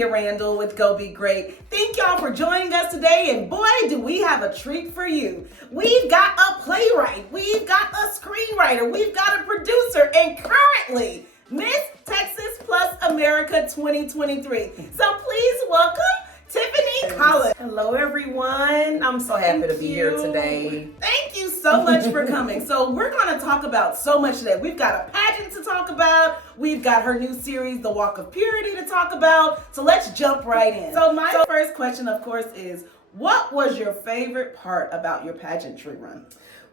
Tia Randall with Go Be Great. Thank y'all for joining us today, and boy, do we have a treat for you. We've got a playwright, we've got a screenwriter, we've got a producer, and currently Miss Texas Plus America 2023. So please welcome Tiffany Collins. Hello, everyone. I'm so happy to be here today. Thank you so much for coming. So we're going to talk about so much today. We've got a pageant to talk about. We've got her new series, The Walk of Purity, to talk about. So let's jump right in. So my first question, of course, is what was your favorite part about your pageantry run?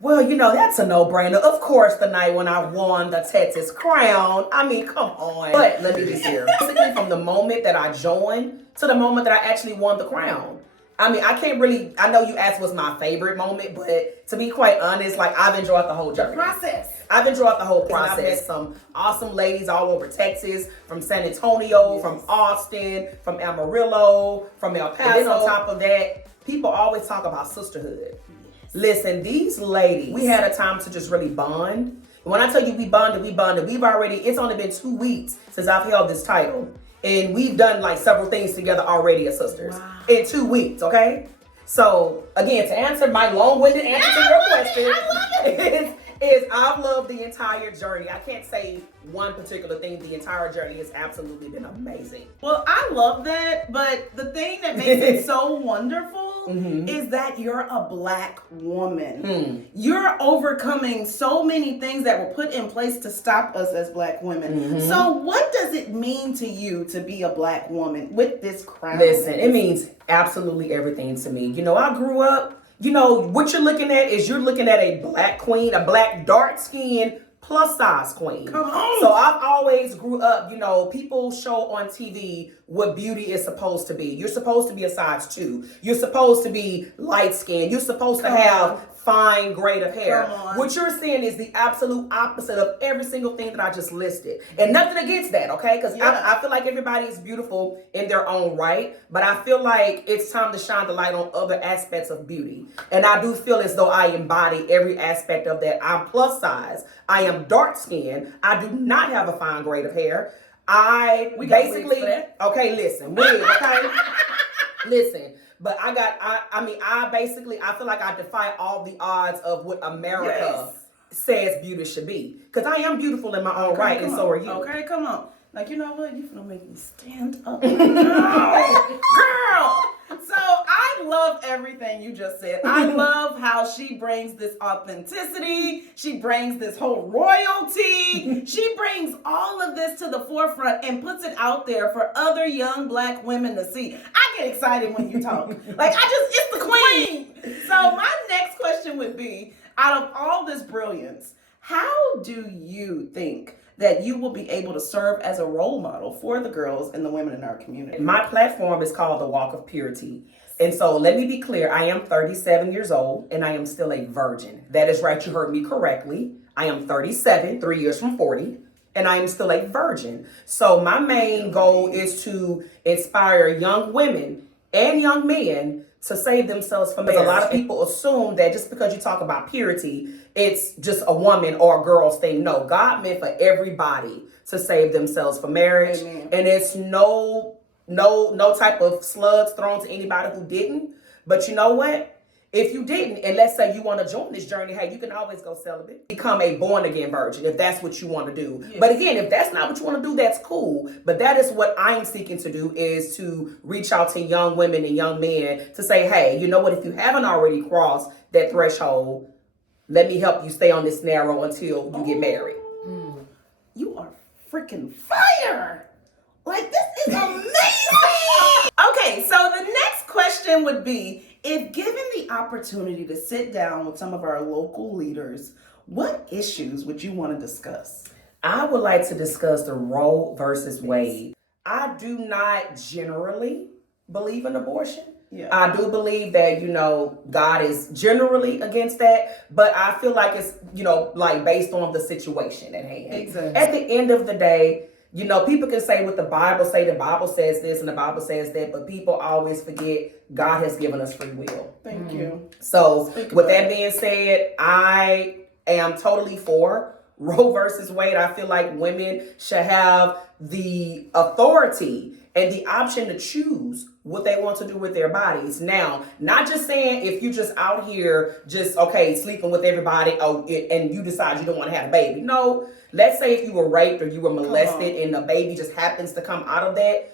Well, that's a no-brainer. Of course, the night when I won the Texas crown. I mean, come on. But let me be here. Basically, from the moment that I joined to the moment that I actually won the crown. I mean, I know you asked what's my favorite moment, but to be quite honest, I've enjoyed the whole journey. I've enjoyed the whole process. I've met some awesome ladies all over Texas, from San Antonio, from Austin, from Amarillo, from El Paso. And then on top of that, people always talk about sisterhood. Listen, these ladies, we had a time to just really bond. When I tell you we bonded. It's only been 2 weeks since I've held this title. And we've done several things together already as sisters. Wow. In 2 weeks, okay? So, again, to answer my long-winded answer to your question, is I've loved the entire journey. I can't say one particular thing. The entire journey has absolutely been amazing. Well, I love that, but the thing that makes it so wonderful is that you're a Black woman. You're overcoming so many things that were put in place to stop us as Black women. So what does it mean to you to be a Black woman with this crown? Listen, it means absolutely everything to me. I grew up, what you're looking at is you're looking at a Black queen, a Black dark-skinned plus size queen. Come on. So I've always grew up, people show on TV what beauty is supposed to be. You're supposed to be a size 2. You're supposed to be light skinned. You're supposed to have fine grade of hair. What you're seeing is the absolute opposite of every single thing that I just listed. And nothing against that, okay? Because I feel like everybody is beautiful in their own right, but I feel like it's time to shine the light on other aspects of beauty. And I do feel as though I embody every aspect of that. I'm plus size. I am dark skinned. I do not have a fine grade of hair. Okay, listen, listen. But I feel like I defy all the odds of what America says beauty should be. Because I am beautiful in my own right, and so are you. Okay, come on. You know what? You're gonna make me stand up. Girl! So I love everything you just said. I love how she brings this authenticity. She brings this whole royalty. She brings all of this to the forefront and puts it out there for other young Black women to see. I get excited when you talk. It's the queen. So my next question would be, out of all this brilliance, how do you think that you will be able to serve as a role model for the girls and the women in our community? My platform is called The Walk of Purity. And so let me be clear, I am 37 years old and I am still a virgin. That is right, you heard me correctly. I am 37, 3 years from 40, and I am still a virgin. So my main goal is to inspire young women and young men to save themselves from marriage. A lot of people assume that just because you talk about purity, it's just a woman or a girl's thing. No, God meant for everybody to save themselves from marriage. Amen. And it's no type of slugs thrown to anybody who didn't. But you know what? If you didn't, and let's say you want to join this journey, hey, you can always go celibate. Become a born-again virgin if that's what you want to do. Yes. But again, if that's not what you want to do, that's cool. But that is what I'm seeking to do, is to reach out to young women and young men to say, hey, you know what? If you haven't already crossed that threshold, let me help you stay on this narrow until you get married. You are freaking fire. This is amazing. Okay, so the next question would be, if given the opportunity to sit down with some of our local leaders, what issues would you want to discuss? I would like to discuss the Roe versus Wade. I do not generally believe in abortion. Yeah. I do believe that, God is generally against that, but I feel like it's, based on the situation at hand. Exactly. At the end of the day, people can say what the Bible says this and the Bible says that, but people always forget God has given us free will. Thank you. So with that being said, I am totally for Roe versus Wade. I feel like women should have the authority and the option to choose what they want to do with their bodies. Now, not just saying if you just out here just, okay, sleeping with everybody and you decide you don't want to have a baby. No, let's say if you were raped or you were molested and a baby just happens to come out of that.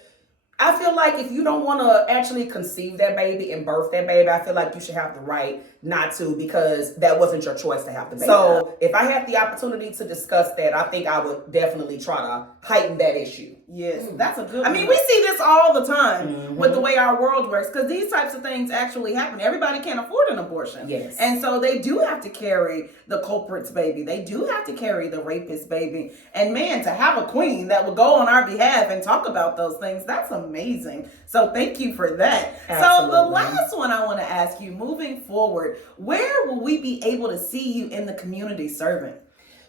I feel like if you don't want to actually conceive that baby and birth that baby, I feel like you should have the right not to, because that wasn't your choice to have the baby. So if I had the opportunity to discuss that, I think I would definitely try to heighten that issue. Yes, that's a good one. I mean, we see this all the time with the way our world works, because these types of things actually happen. Everybody can't afford an abortion. Yes. And so they do have to carry the culprit's baby. They do have to carry the rapist's baby. And man, to have a queen that would go on our behalf and talk about those things, that's amazing. So thank you for that. Absolutely. So the last one I want to ask you, moving forward, where will we be able to see you in the community serving?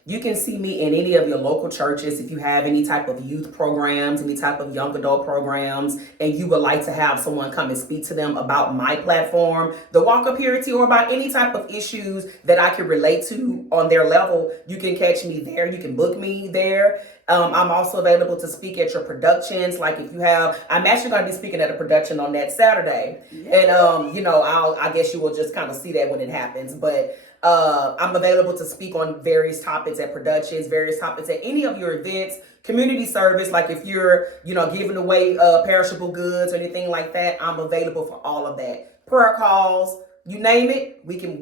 You can see me in any of your local churches. If you have any type of youth programs, any type of young adult programs, and you would like to have someone come and speak to them about my platform, the Walk of Purity, or about any type of issues that I can relate to on their level, you can catch me there. You can book me there. I'm also available to speak at your productions. Like if you have, I'm actually going to be speaking at a production on that Saturday. Yeah. And, I guess you will just kind of see that when it happens. But I'm available to speak on various topics at productions, various topics at any of your events, community service. Like if you're, giving away perishable goods or anything like that, I'm available for all of that. Prayer calls, you name it, we can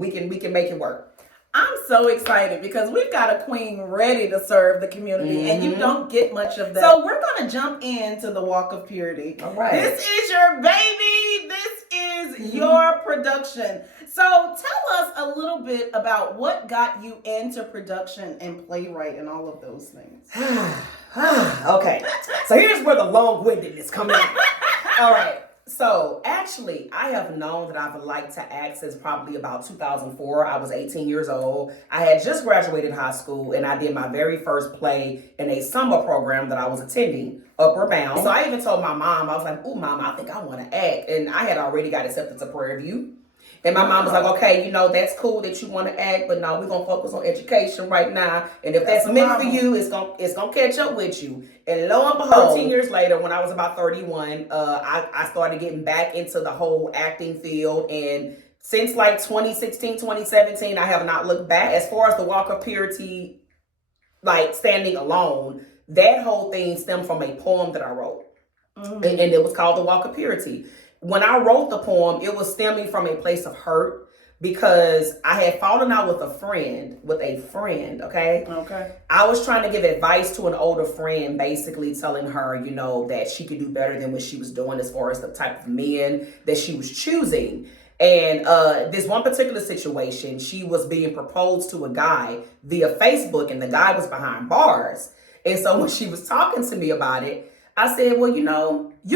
make it work. I'm so excited because we've got a queen ready to serve the community, and you don't get much of that. So we're going to jump into the Walk of Purity. All right. This is your baby. This is your production. So tell us a little bit about what got you into production and playwright and all of those things. Okay. So here's where the long-windedness comes in. All right. So actually, I have known that I would like to act since probably about 2004. I was 18 years old. I had just graduated high school, and I did my very first play in a summer program that I was attending, Upward Bound. So I even told my mom, I was like, "Ooh, Mom, I think I want to act." And I had already got accepted to Prairie View. And my mom was like, "Okay, that's cool that you want to act, but no, we're going to focus on education right now. And if that's meant for you, it's gonna catch up with you." And lo and behold, 13 years later, when I was about 31, I started getting back into the whole acting field. And since like 2016, 2017, I have not looked back. As far as the Walk of Purity, like standing alone, that whole thing stemmed from a poem that I wrote. And it was called The Walk of Purity. When I wrote the poem, it was stemming from a place of hurt because I had fallen out with a friend, okay? Okay. I was trying to give advice to an older friend, basically telling her, that she could do better than what she was doing as far as the type of men that she was choosing. And this one particular situation, she was being proposed to a guy via Facebook, and the guy was behind bars. And so when she was talking to me about it, I said, "Well, you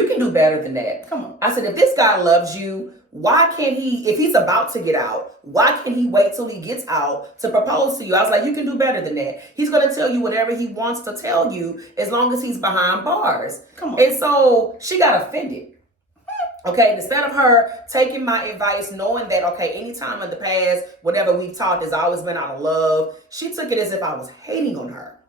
can do better than that. Come on." I said, "If this guy loves you, why can't he, if he's about to get out, why can't he wait till he gets out to propose to you?" I was like, "You can do better than that. He's going to tell you whatever he wants to tell you as long as he's behind bars." Come on. And so she got offended. Okay, instead of her taking my advice, knowing that, okay, anytime in the past, whatever we've talked has always been out of love, she took it as if I was hating on her.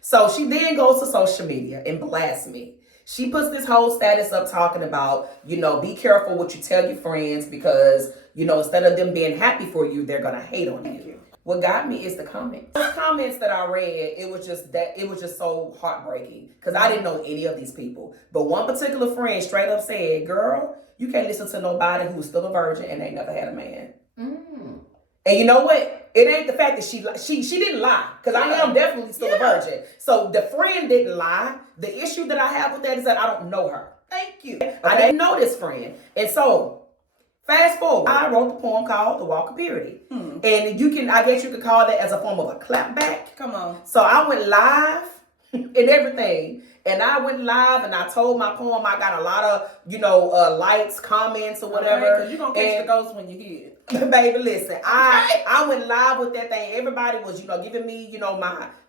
So she then goes to social media and blasts me. She puts this whole status up talking about, be careful what you tell your friends because, instead of them being happy for you, they're going to hate on you. What got me is the comments. Those comments that I read, it was just so heartbreaking because I didn't know any of these people. But one particular friend straight up said, "Girl, you can't listen to nobody who's still a virgin and ain't never had a man." And you know what? It ain't the fact that she didn't lie, because I am definitely still a virgin. So the friend didn't lie. The issue that I have with that is that I don't know her. Thank you. Okay? I didn't know this friend. And so fast forward, I wrote the poem called The Walk of Purity. And I guess you could call that as a form of a clapback. Come on. So I went live and everything. And I went live and I told my poem. I got a lot of, likes, comments, or whatever. Because you're going to catch the ghost when you hear it. Baby, listen, I went live with that thing. Everybody was, giving me,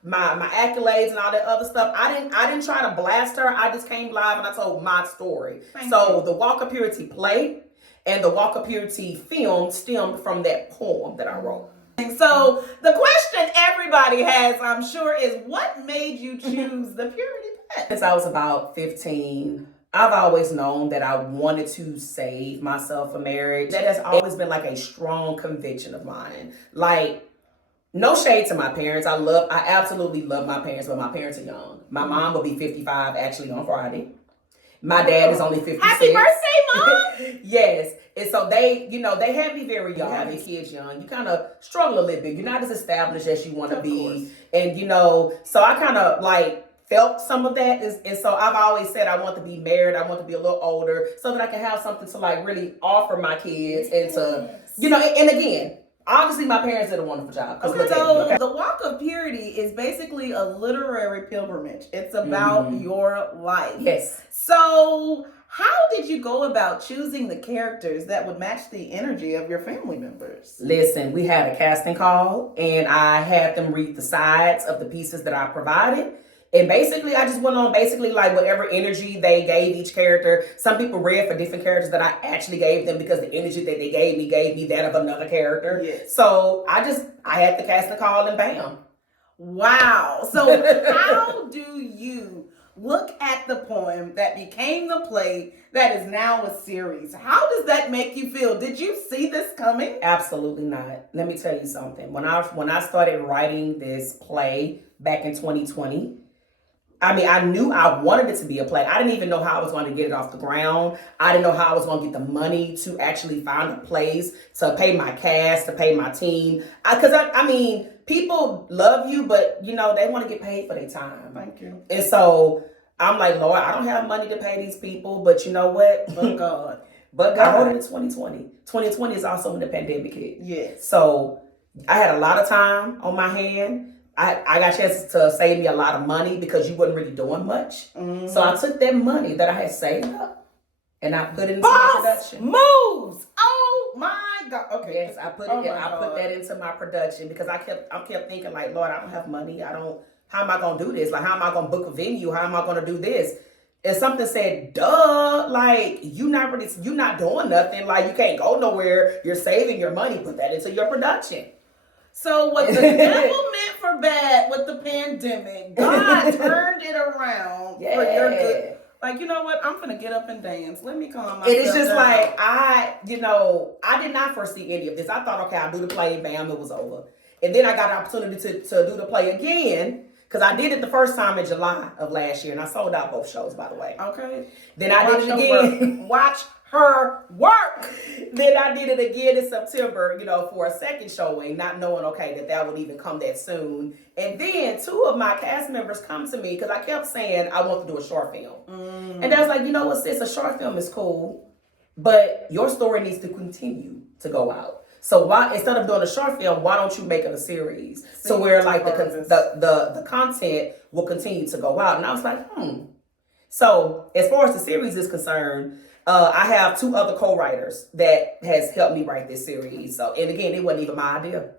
my accolades and all that other stuff. I didn't try to blast her. I just came live and I told my story. So the Walk of Purity play and the Walk of Purity film stemmed from that poem that I wrote. So the question everybody has, I'm sure, is what made you choose the purity pageant? Since I was about 15, I've always known that I wanted to save myself for marriage. That has always been like a strong conviction of mine. Like, no shade to my parents. I absolutely love my parents, but my parents are young. My mom will be 55 actually on Friday. My dad is only 56. Happy birthday, Mom! Yes. And so they had me very young. Having kids young, you kind of struggle a little bit. You're not as established as you want to be. Course. And, so I kind of like felt some of that. And so I've always said I want to be married. I want to be a little older so that I can have something to like really offer my kids and to, and again, obviously my parents did a wonderful job. Okay, so the Walk of Purity is basically a literary pilgrimage. It's about your life. Yes. So how did you go about choosing the characters that would match the energy of your family members? Listen, we had a casting call and I had them read the sides of the pieces that I provided. And basically, I just went on like whatever energy they gave each character. Some people read for different characters that I actually gave them because the energy that they gave me that of another character. Yes. So I had the casting call and bam. Wow. So how do you look at the poem that became the play that is now a series? How does that make you feel? Did you see this coming? Absolutely not. Let me tell you something. When I started writing this play back in 2020, I knew I wanted it to be a play. I didn't even know how I was going to get it off the ground. I didn't know how I was going to get the money to actually find a place to pay my cast, to pay my team. Because people love you, but they want to get paid for their time. Thank you. And so I'm like, Lord, I don't have money to pay these people, but you know what? But God. But God wrote it in 2020. 2020 is also when the pandemic hit. Yes. So I had a lot of time on my hand. I got chances to save me a lot of money because you wasn't really doing much. Mm-hmm. So I took that money that I had saved up and I put it into my production. Moves! Oh my God. Okay. Yes, I put that into my production because I kept thinking like, Lord, I don't have money. How am I gonna do this? Like, how am I gonna book a venue? How am I gonna do this? And something said, duh, like you're not doing nothing. Like you can't go nowhere. You're saving your money. Put that into your production. So what the devil meant for bad with the pandemic, God turned it around for your good. Like, you know what? I'm gonna get up and dance. Let me calm myself down. It is just down. like I did not foresee any of this. I thought, okay, I'll do the play, bam, it was over. And then I got an opportunity to do the play again. Because I did it the first time in July of last year, and I sold out both shows, by the way. Okay. Then I did it again. Watch her work. Then I did it again in September, for a second showing, not knowing, that would even come that soon. And then 2 of my cast members come to me because I kept saying I want to do a short film. And I was like, you know what, sis, a short film is cool, but your story needs to continue to go out. So why, instead of doing a short film, why don't you make it a series? So where like the content will continue to go out. And I was like, So as far as the series is concerned, I have 2 other co-writers that has helped me write this series. So, and again, it wasn't even my idea.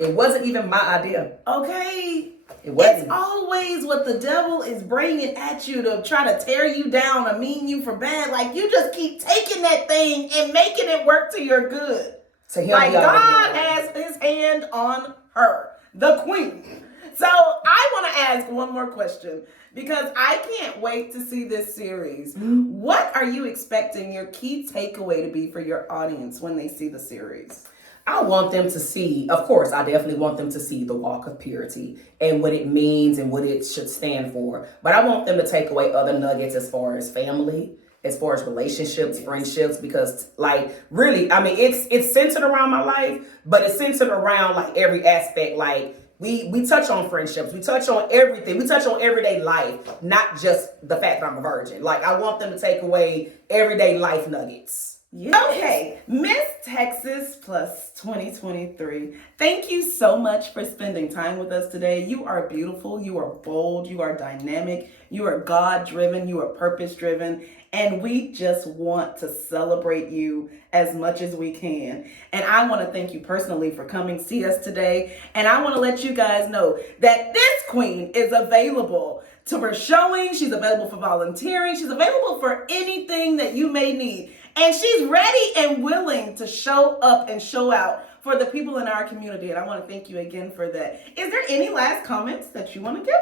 It wasn't even my idea. Okay. It wasn't. It's always what the devil is bringing at you to try to tear you down or mean you for bad. Like you just keep taking that thing and making it work to your good. Like God has his hand on her, the queen. So I want to ask one more question because I can't wait to see this series. What are you expecting your key takeaway to be for your audience when they see the series? I want them to see, of course, I definitely want them to see the Walk of Purity and what it means and what it should stand for. But I want them to take away other nuggets as far as family, as far as relationships, friendships, because like really, it's centered around my life, but it's centered around like every aspect. Like we touch on friendships, we touch on everything, we touch on everyday life, not just the fact that I'm a virgin. Like I want them to take away everyday life nuggets. Yes. Okay, Miss Texas Plus 2023. Thank you so much for spending time with us today. You are beautiful, you are bold, you are dynamic, you are God-driven, you are purpose-driven, and we just want to celebrate you as much as we can. And I want to thank you personally for coming see us today. And I want to let you guys know that this queen is available to her showing. She's available for volunteering. She's available for anything that you may need. And she's ready and willing to show up and show out for the people in our community. And I want to thank you again for that. Is there any last comments that you want to give?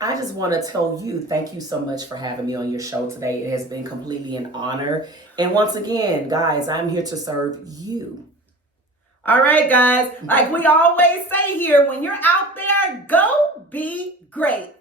I just want to tell you, thank you so much for having me on your show today. It has been completely an honor. And once again, guys, I'm here to serve you. All right, guys. Like we always say here, when you're out there, go be great.